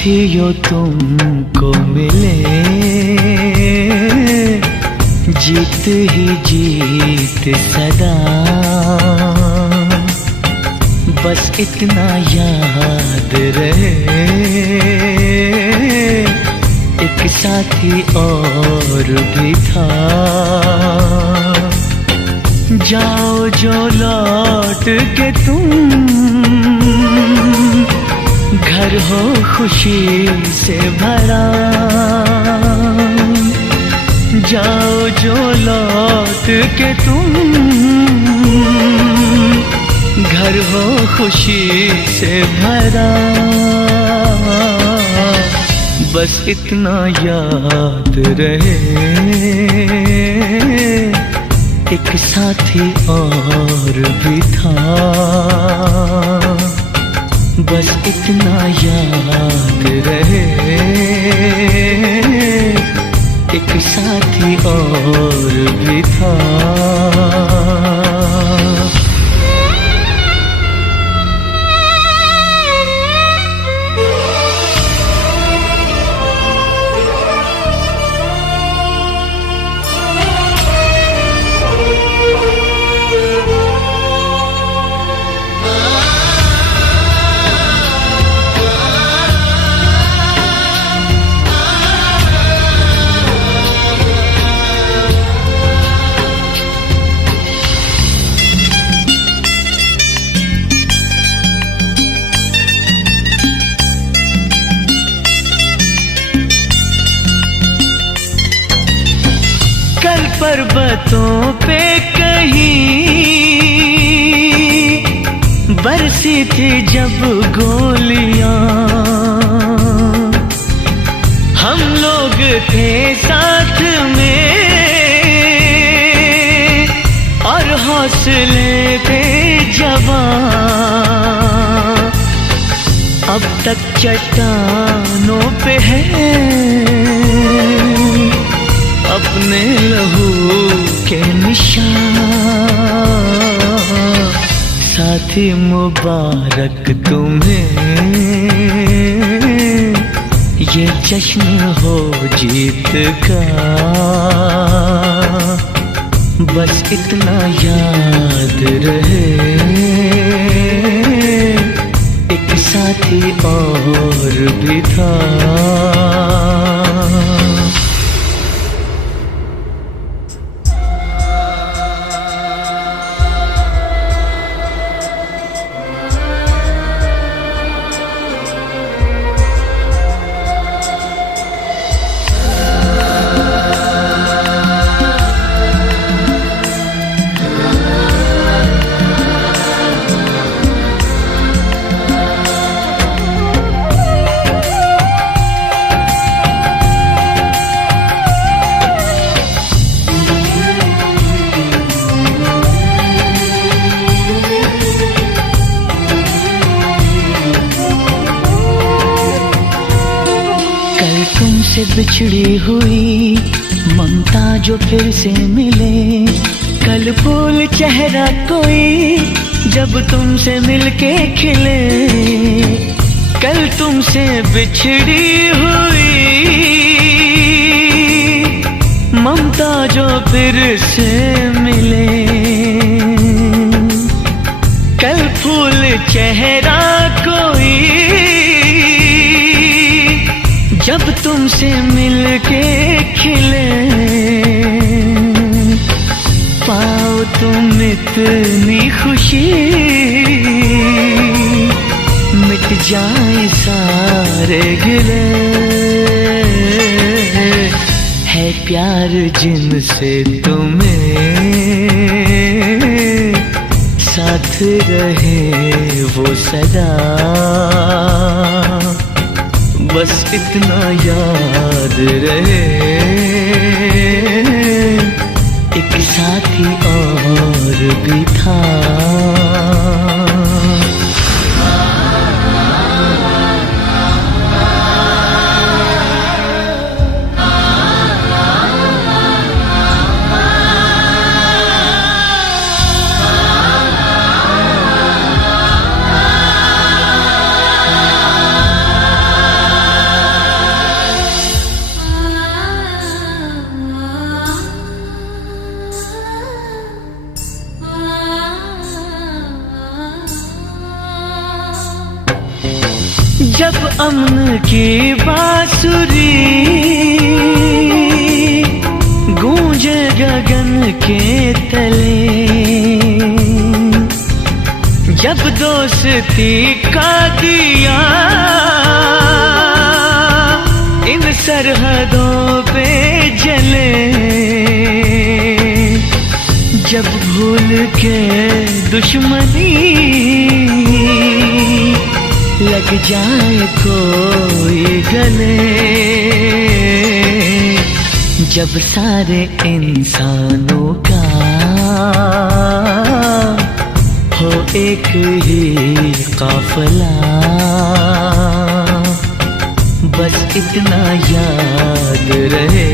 साथियों तुमको मिले जीत ही जीत सदा, बस इतना याद रहे एक साथी और भी था। जाओ जो लौट के तुम, घर हो खुशी से भरा। जाओ जो लौट के तुम, घर हो खुशी से भरा। बस इतना याद रहे एक साथी और भी था। बस इतना याद रहे एक साथी और भी था। पर्वतों पे कहीं बरसी थी जब गोलियां, हम लोग थे साथ में और हौसले थे जवां। अब तक चट्टानों पे है अपने लहू के निशान। साथी मुबारक तुम्हें, ये जश्न हो जीत का। बस इतना याद रहे एक साथी और भी था। तुमसे बिछड़ी हुई ममता जो फिर से मिले। कल फूल चेहरा कोई जब तुमसे मिलके खिले। कल तुमसे बिछड़ी हुई ममता जो फिर से मिले। कल फूल चेहरा कोई जब तुमसे मिलके खिले। पाओ तुम इतनी खुशी मिट जाए सारे गिले। है प्यार जिनसे तुम्हें साथ रहे वो सदा। बस इतना याद रहे एक साथी और भी था। जब अमन की बांसुरी गूंजे गगन के तले, जब दोस्ती का दिया इन सरहदों पे जले, जब भूल के दुश्मनी लग जाए कोई गले, जब सारे इंसानों का हो एक ही काफिला, बस इतना याद रहे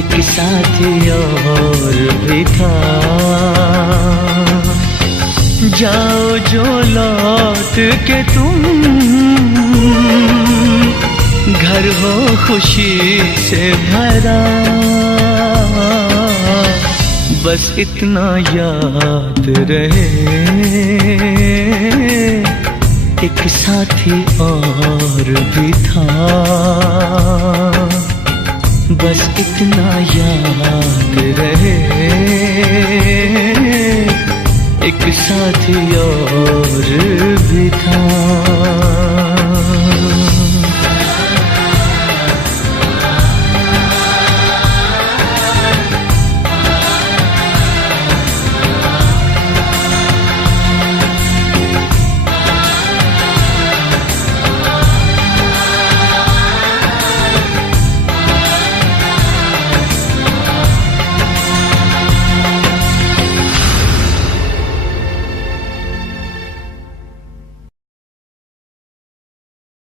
एक साथी और भी था। जाओ जो लौट के तुम, घर हो खुशी से भरा, बस इतना याद रहे एक साथी और भी था, बस इतना याद रहे एक साथी और